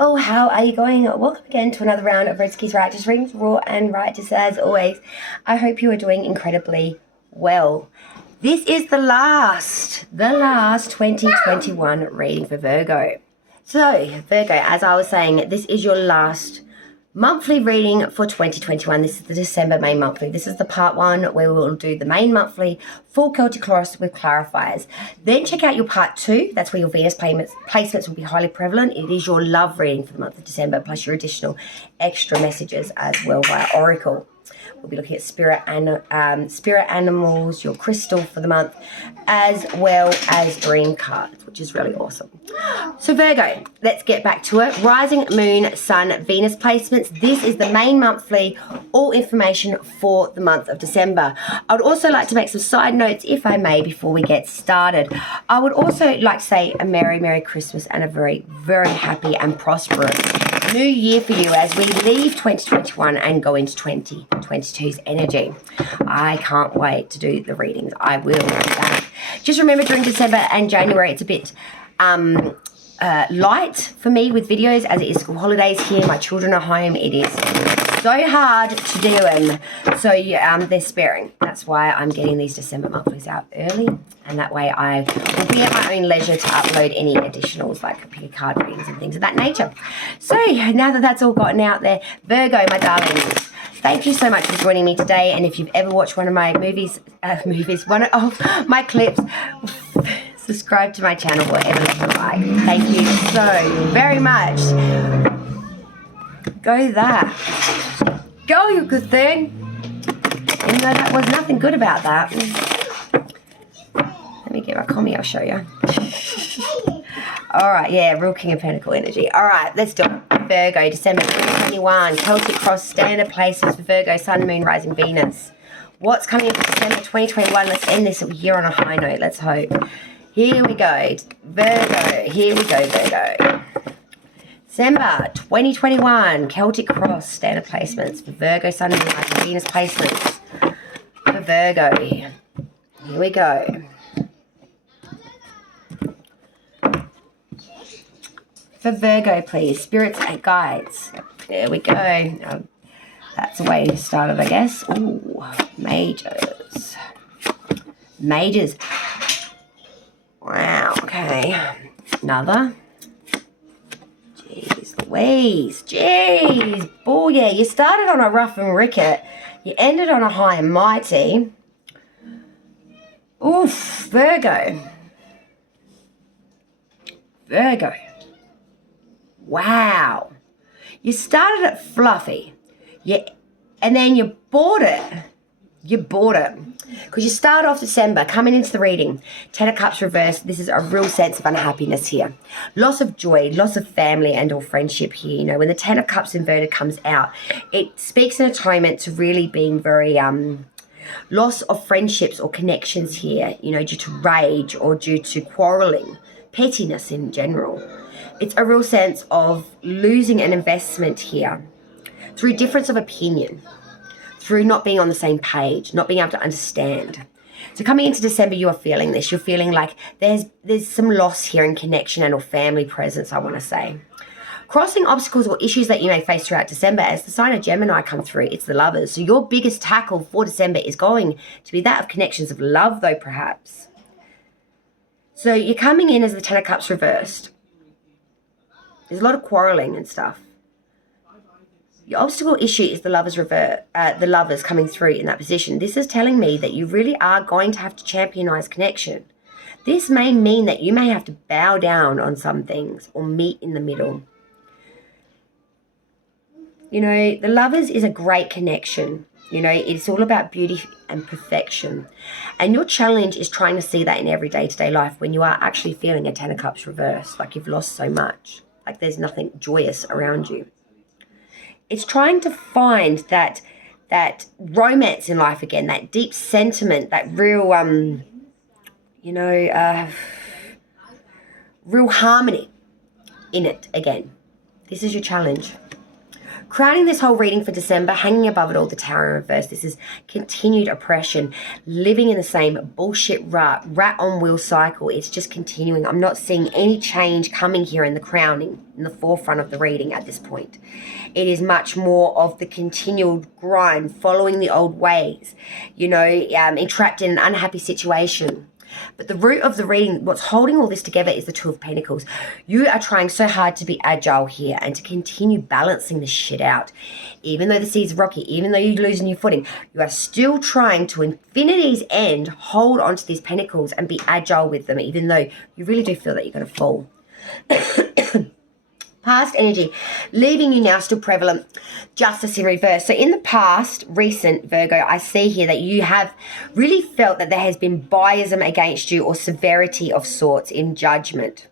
all, how are you going? Welcome again to another round of Redski's Righteous Readings, raw and righteous as always. I hope you are doing incredibly well. This is the last 2021 reading for Virgo. So, Virgo, as I was saying, this is your last monthly reading for 2021. This is the December main monthly. This is the part one where we'll do the main monthly full Celtic Cross with clarifiers. Then check out your part two. That's where your Venus placements will be highly prevalent. It is your love reading for the month of December, plus your additional extra messages as well via Oracle. We'll be looking at spirit animals, your crystal for the month, as well as dream cards, which is really awesome. So Virgo, let's get back to it. Rising, Moon, Sun, Venus placements. This is the main monthly, all information for the month of December. I would also like to make some side notes, if I may, before we get started. I would also like to say a Merry Christmas and a very, very happy and prosperous new year for you as we leave 2021 and go into 2022's energy. I can't wait to do the readings. I will be back. Just remember, during December and January, it's a bit light for me with videos as it is school holidays here. My children are home. It is so hard to do them. So they're sparing. That's why I'm getting these December monthlies out early. And that way I will be at my own leisure to upload any additionals like pick a card readings and things of that nature. So now that that's all gotten out there, Virgo, my darlings, thank you so much for joining me today. And if you've ever watched one of my one of my clips, subscribe to my channel, whatever you like. Thank you so very much. Go that. Go, you good thing. Even though that was nothing good about that. Let me get my commie, I'll show you. Alright, yeah, real King of Pentacle energy. Alright, let's do it. Virgo, December 2021. Celtic Cross, standard places for Virgo, Sun, Moon, Rising, Venus. What's coming in for December 2021? Let's end this year on a high note, let's hope. Here we go, Virgo. Here we go, Virgo. December 2021, Celtic Cross, standard placements for Virgo, Sun, Moon, Rising, Venus placements for Virgo. Here we go. For Virgo, please, spirits and guides. There we go. That's the way it started, I guess. Ooh, mages. Mages. Wow, okay. Another. Jeez Louise. Jeez. Oh, yeah, you started on a rough and ricket. You ended on a high and mighty. Oof, Virgo. Virgo. Wow. You started it fluffy. And then you bought it. You bought it. Because you start off December, coming into the reading, Ten of Cups reversed. This is a real sense of unhappiness here. Loss of joy, loss of family and or friendship here. You know, when the Ten of Cups inverted comes out, it speaks in atonement to really being very loss of friendships or connections here, you know, due to rage or due to quarreling, pettiness in general. It's a real sense of losing an investment here through difference of opinion, through not being on the same page, not being able to understand. So coming into December, you are feeling this. You're feeling like there's some loss here in connection and or family presence, I want to say. Crossing obstacles or issues that you may face throughout December, as the sign of Gemini come through, it's the lovers. So your biggest tackle for December is going to be that of connections of love, though, perhaps. So you're coming in as the Ten of Cups reversed. There's a lot of quarreling and stuff. Your obstacle issue is the lovers coming through in that position. This is telling me that you really are going to have to championize connection. This may mean that you may have to bow down on some things or meet in the middle. You know, the lovers is a great connection. You know, it's all about beauty and perfection. And your challenge is trying to see that in every day-to-day life when you are actually feeling a Ten of Cups reversed, like you've lost so much. Like there's nothing joyous around you. It's trying to find that romance in life again, that deep sentiment, that real, real harmony in it again. This is your challenge. Crowning this whole reading for December, hanging above it all, the Tower in reverse. This is continued oppression, living in the same bullshit rat on wheel cycle. It's just continuing. I'm not seeing any change coming here in the crowning, in the forefront of the reading at this point. It is much more of the continual grind, following the old ways, you know, entrapped in an unhappy situation. But the root of the reading, what's holding all this together is the Two of Pentacles. You are trying so hard to be agile here and to continue balancing this shit out. Even though the sea's rocky, even though you're losing your footing, you are still trying to infinity's end hold on to these pentacles and be agile with them, even though you really do feel that you're going to fall. Past energy, leaving you now still prevalent. Justice in reverse. So in the past, recent Virgo, I see here that you have really felt that there has been biasm against you or severity of sorts in judgment.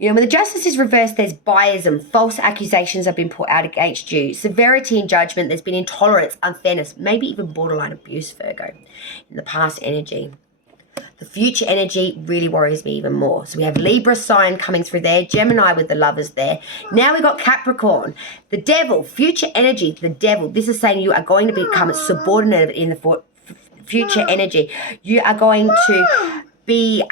You know, when the justice is reversed, there's biasm. False accusations have been put out against you. Severity in judgment. There's been intolerance, unfairness, maybe even borderline abuse, Virgo, in the past energy. The future energy really worries me even more. So we have Libra sign coming through there, Gemini with the lovers there. Now we've got Capricorn, the devil, future energy, the devil. This is saying you are going to become subordinate in the future energy. You are going to be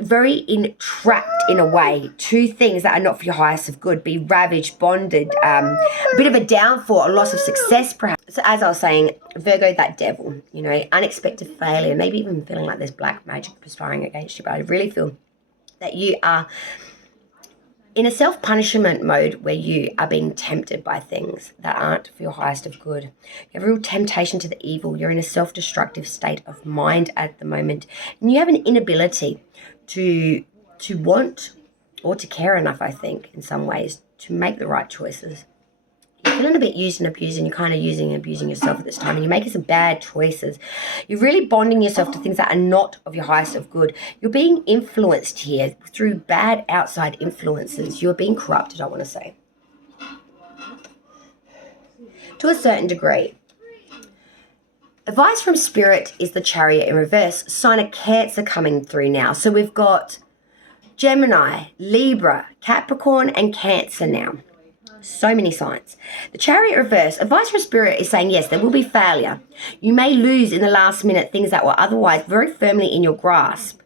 very entrapped in a way to things that are not for your highest of good, be ravaged, bonded, a bit of a downfall, a loss of success perhaps. So as I was saying, Virgo, that devil, you know, unexpected failure, maybe even feeling like there's black magic conspiring against you, but I really feel that you are in a self-punishment mode where you are being tempted by things that aren't for your highest of good. You have a real temptation to the evil. You're in a self-destructive state of mind at the moment. And you have an inability to want or to care enough, I think, in some ways, to make the right choices. You're feeling a bit used and abused, and you're kind of using and abusing yourself at this time, and you're making some bad choices. You're really bonding yourself to things that are not of your highest of good. You're being influenced here through bad outside influences. You're being corrupted, I want to say, to a certain degree. Advice from Spirit is the Chariot in reverse. Sign of Cancer coming through now. So we've got Gemini, Libra, Capricorn, and Cancer now. So many signs. The Chariot reverse, advice from Spirit is saying, yes, there will be failure. You may lose in the last minute things that were otherwise very firmly in your grasp.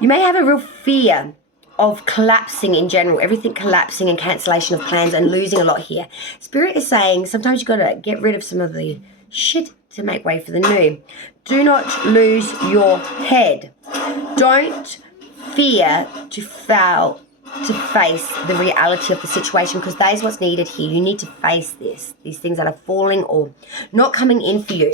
You may have a real fear of collapsing in general, everything collapsing and cancellation of plans and losing a lot here. Spirit is saying sometimes you've got to get rid of some of the shit to make way for the new. Do not lose your head. Don't fear to fail, to face the reality of the situation, because that is what's needed here. You need to face these things that are falling or not coming in for you.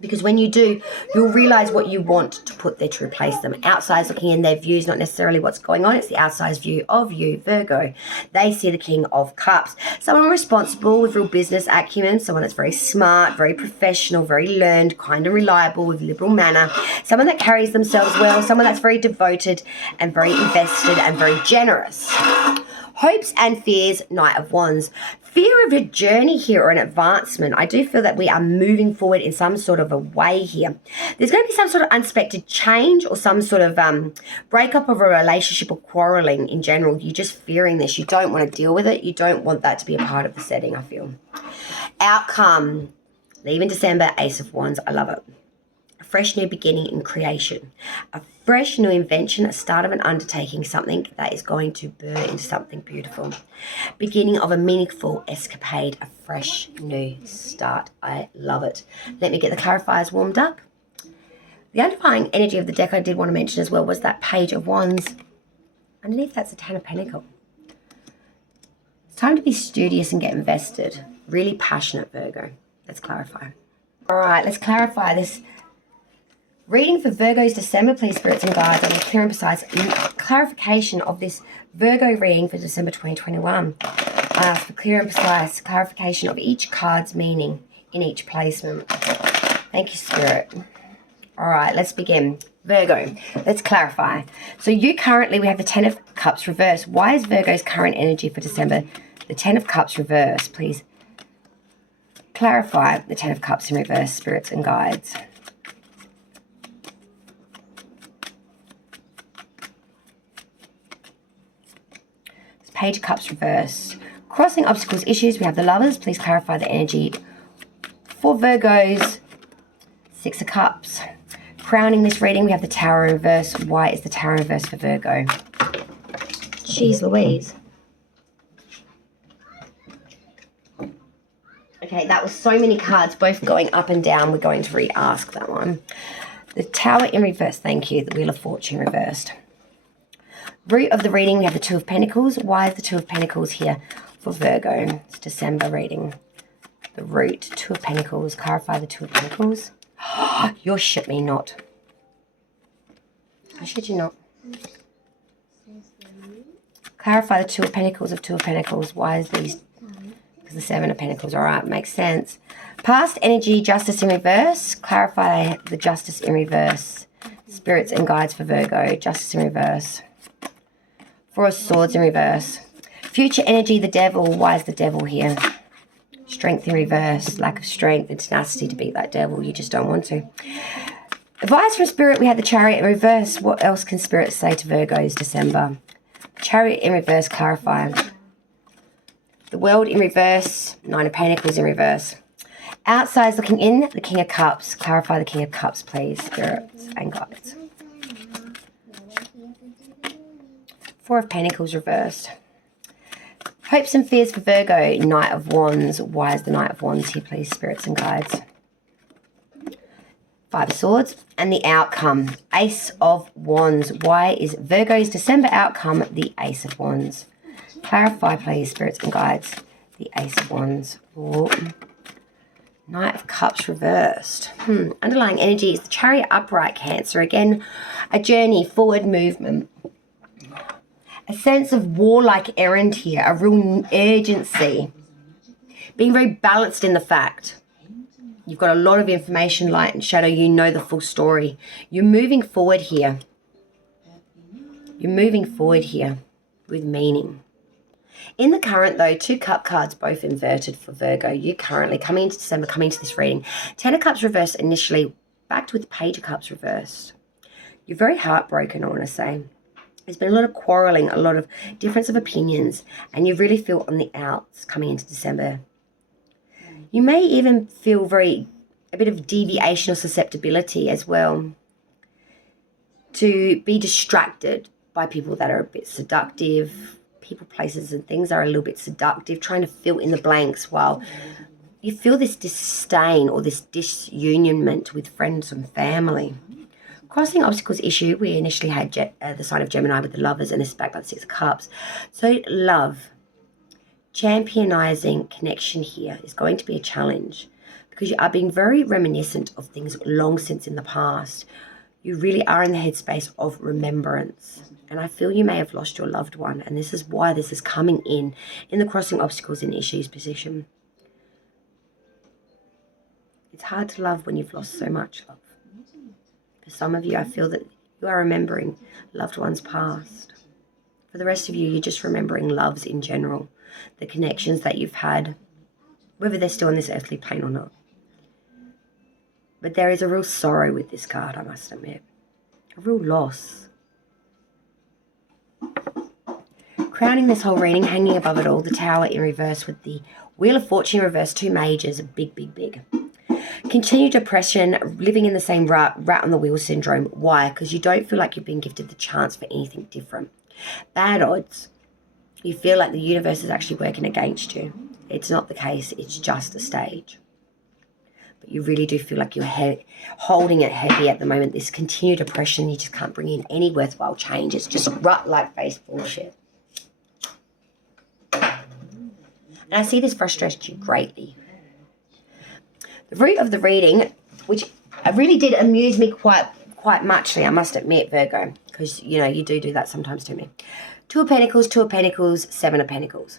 Because when you do, you'll realize what you want to put there to replace them. Outside's looking in, their views, not necessarily what's going on. It's the outside's view of you, Virgo. They see the King of Cups. Someone responsible with real business acumen, someone that's very smart, very professional, very learned, kind of reliable, with liberal manner. Someone that carries themselves well, someone that's very devoted and very invested and very generous. Hopes and fears, Knight of Wands. Fear of a journey here or an advancement. I do feel that we are moving forward in some sort of a way here. There's going to be some sort of unexpected change or some sort of breakup of a relationship or quarreling in general. You're just fearing this. You don't want to deal with it. You don't want that to be a part of the setting, I feel. Outcome. Leaving December, Ace of Wands. I love it. A fresh new beginning in creation. A fresh new invention, a start of an undertaking, something that is going to burn into something beautiful. Beginning of a meaningful escapade, a fresh new start. I love it. Let me get the clarifiers warmed up. The underlying energy of the deck I did want to mention as well was that Page of Wands. Underneath that's the Ten of Pentacles. It's time to be studious and get invested. Really passionate, Virgo. Let's clarify. All right, let's clarify this. Reading for Virgo's December, please, spirits and guides. I will clear and precise clarification of this Virgo reading for December 2021. I ask for clear and precise clarification of each card's meaning in each placement. Thank you, Spirit. All right, let's begin. Virgo, let's clarify. So you currently, we have the Ten of Cups reversed. Why is Virgo's current energy for December the Ten of Cups reversed? Please clarify the Ten of Cups in reverse, spirits and guides. Page of Cups reversed. Crossing obstacles, issues, we have the Lovers. Please clarify the energy for Virgos. Six of Cups. Crowning this reading, we have the Tower in reverse. Why is the Tower in reverse for Virgo? Jeez Louise. Okay, that was so many cards, both going up and down. We're going to re-ask that one. The Tower in reverse, thank you. The Wheel of Fortune reversed. Root of the reading, we have the Two of Pentacles. Why is the Two of Pentacles here for Virgo? It's December reading. The root, Two of Pentacles. Clarify the Two of Pentacles. You're shit me not. I shit you not. Clarify the Two of Pentacles of Two of Pentacles. Why is these? Because the Seven of Pentacles. All right, makes sense. Past energy, Justice in reverse. Clarify the Justice in reverse. Spirits and guides for Virgo. Justice in reverse. Four of Swords in reverse. Future energy, the Devil. Why is the Devil here? Strength in reverse. Lack of strength and tenacity to beat that devil. You just don't want to. Advice from Spirit, we had the Chariot in reverse. What else can Spirit say to Virgos December? Chariot in reverse, clarify. The World in reverse. Nine of Pentacles in reverse. Outside's looking in. The King of Cups. Clarify the King of Cups, please. Spirits and guides. Four of Pentacles reversed. Hopes and fears for Virgo. Knight of Wands. Why is the Knight of Wands here, please? Spirits and guides. Five of Swords. And the outcome. Ace of Wands. Why is Virgo's December outcome the Ace of Wands? Clarify, please, Spirits and guides. The Ace of Wands. Ooh. Knight of Cups reversed. Underlying energy is the Chariot upright, Cancer. Again, a journey, forward movement. A sense of warlike errand here, a real urgency. Being very balanced in the fact. You've got a lot of information, light and shadow. You know the full story. You're moving forward here. You're moving forward here with meaning. In the current, though, two cup cards both inverted for Virgo. You currently, coming into December, coming into this reading. Ten of Cups reversed initially, backed with Page of Cups reversed. You're very heartbroken, I want to say. There's been a lot of quarrelling, a lot of difference of opinions, and you really feel on the outs coming into December. You may even feel a bit of deviation or susceptibility as well to be distracted by people that are a bit seductive, people, places and things are a little bit seductive, trying to fill in the blanks while you feel this disdain or this disunionment with friends and family. Crossing obstacles issue, we initially had the sign of Gemini with the Lovers, and this is backed by the Six of Cups. So love, championizing connection here is going to be a challenge because you are being very reminiscent of things long since in the past. You really are in the headspace of remembrance. And I feel you may have lost your loved one, and this is why this is coming in the crossing obstacles and issues position. It's hard to love when you've lost so much love. For some of you, I feel that you are remembering loved ones past. For the rest of you, you're just remembering loves in general, the connections that you've had, whether they're still on this earthly plane or not. But there is a real sorrow with this card, I must admit. A real loss. Crowning this whole reading, hanging above it all, the Tower in reverse with the Wheel of Fortune in reverse, two majors, big, big, big. Continued depression, living in the same rat on the wheel syndrome. Why? Because you don't feel like you've been gifted the chance for anything different. Bad odds. You feel like the universe is actually working against you. It's not the case. It's just a stage. But you really do feel like you're holding it heavy at the moment. This continued depression, you just can't bring in any worthwhile change. It's just rut-like face bullshit. And I see this frustrates you greatly. The root of the reading, which really did amuse me quite muchly, I must admit, Virgo, because, you know, you do that sometimes to me. Two of Pentacles, Seven of Pentacles.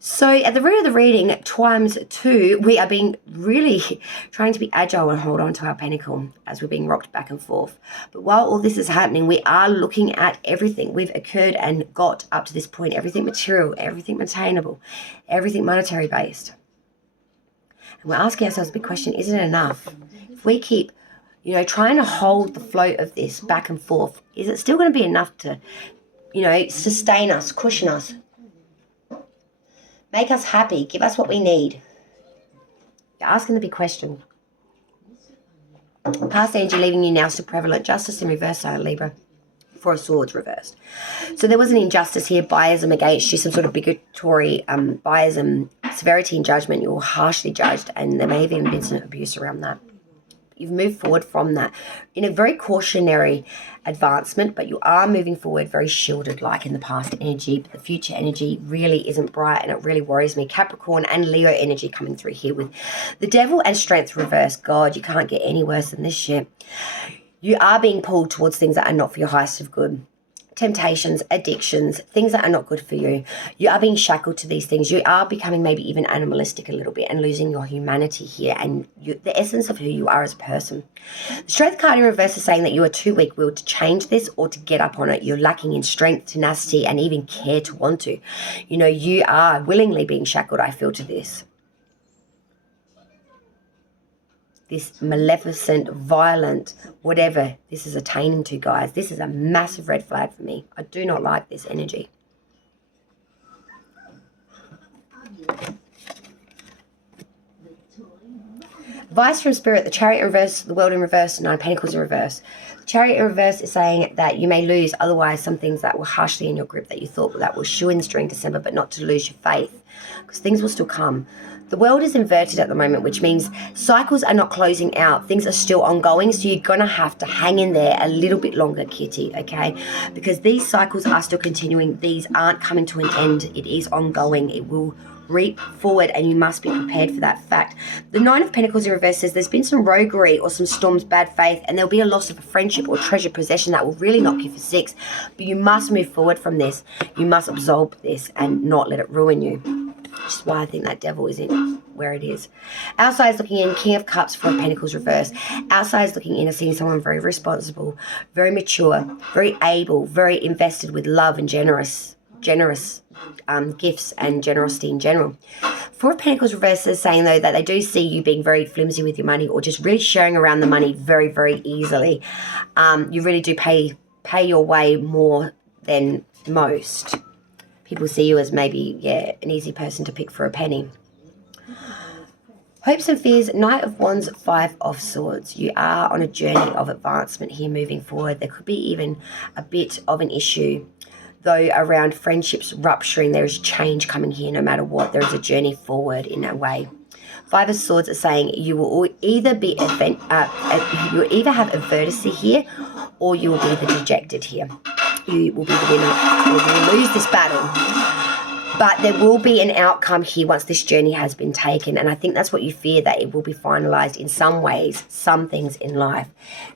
So at the root of the reading, times two, we are being really trying to be agile and hold on to our pentacle as we're being rocked back and forth. But while all this is happening, we are looking at everything we've occurred and got up to this point, everything material, everything attainable, everything monetary based. And we're asking ourselves a big question, is it enough? If we keep, you know, trying to hold the float of this back and forth, is it still going to be enough to, you know, sustain us, cushion us? Make us happy. Give us what we need. You're asking the big question. Past energy leaving you now still prevalent. Justice in reverse, Libra. Four of Swords reversed. So there was an injustice here, biasm against you, some sort of bigotry, biasm, severity in judgment. You were harshly judged, and there may have even been some abuse around that. You've moved forward from that in a very cautionary advancement, but you are moving forward very shielded like in the past energy. But the future energy really isn't bright, and it really worries me. Capricorn and Leo energy coming through here with the Devil and Strength reversed. God, you can't get any worse than this shit. You are being pulled towards things that are not for your highest of good. Temptations, addictions, things that are not good for you. You are being shackled to these things. You are becoming maybe even animalistic a little bit and losing your humanity here and the essence of who you are as a person. The Strength card in reverse is saying that you are too weak-willed to change this or to get up on it. You're lacking in strength, tenacity, and even care to want to. You know, you are willingly being shackled, I feel, to this. This maleficent, violent, whatever this is attaining to, guys. This is a massive red flag for me. I do not like this energy. Advice from Spirit, the Chariot in reverse, the World in reverse, Nine of Pentacles in reverse. The Chariot in reverse is saying that you may lose otherwise some things that were harshly in your grip that you thought that were shoo-ins during December, but not to lose your faith, because things will still come. The world is inverted at the moment, which means cycles are not closing out. Things are still ongoing, so you're going to have to hang in there a little bit longer, Kitty, okay? Because these cycles are still continuing. These aren't coming to an end. It is ongoing. It will reap forward, and you must be prepared for that fact. The Nine of Pentacles in reverse says there's been some roguery or some storms, bad faith, and there'll be a loss of a friendship or treasure possession that will really knock you for six. But you must move forward from this. You must absorb this and not let it ruin you. Which is why I think that Devil is in where it is. Outside is looking in, King of Cups, Four of Pentacles reverse. Outside is looking in and seeing someone very responsible, very mature, very able, very invested with love and generous gifts and generosity in general. Four of Pentacles reverse is saying, though, that they do see you being very flimsy with your money or just really sharing around the money very, very easily. You really do pay your way more than most. People see you as maybe, yeah, an easy person to pick for a penny. Hopes and fears, Knight of Wands, Five of Swords. You are on a journey of advancement here moving forward. There could be even a bit of an issue, though, around friendships rupturing. There is change coming here no matter what. There is a journey forward in that way. Five of Swords are saying you will either be you will either have adversity here or you will be the dejected here. You will be the winner or you will lose this battle. But there will be an outcome here once this journey has been taken. And I think that's what you fear, that it will be finalized in some ways, some things in life.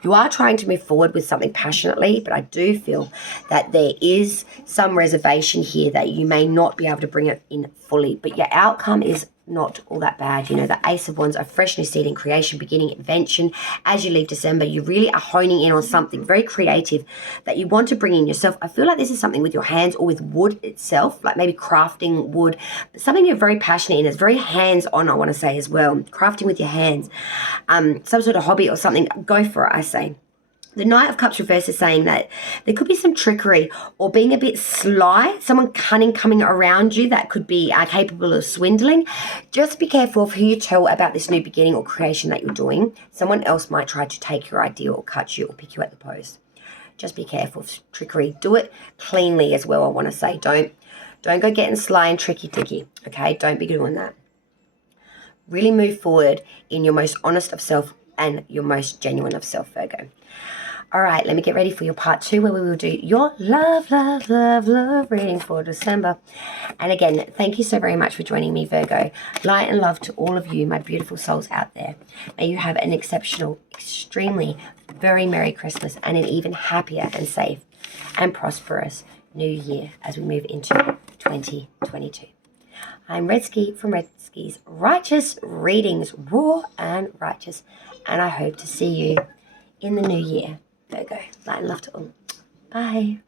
You are trying to move forward with something passionately, but I do feel that there is some reservation here that you may not be able to bring it in fully. But your outcome is not all that bad. You know, the Ace of Wands, a fresh new seed in creation, beginning, invention. As you leave December, you really are honing in on something very creative that you want to bring in yourself. I feel like this is something with your hands or with wood itself, like maybe crafting wood, but something you're very passionate in. It's very hands-on, I want to say, as well. Crafting with your hands, some sort of hobby or something. Go for it, I say. The Knight of Cups reverse is saying that there could be some trickery or being a bit sly, someone cunning coming around you that could be capable of swindling. Just be careful of who you tell about this new beginning or creation that you're doing. Someone else might try to take your idea or cut you or pick you at the post. Just be careful of trickery. Do it cleanly as well, I want to say. Don't go getting sly and tricky-dicky, okay? Don't be doing that. Really move forward in your most honest of self and your most genuine of self, Virgo. All right, let me get ready for your part 2 where we will do your love reading for December. And again, thank you so very much for joining me, Virgo. Light and love to all of you, my beautiful souls out there. May you have an exceptional, extremely, very Merry Christmas and an even happier and safe and prosperous New Year as we move into 2022. I'm Redski from Redski's Righteous Readings, raw and righteous. And I hope to see you in the new year. Virgo, light and love to all. Bye.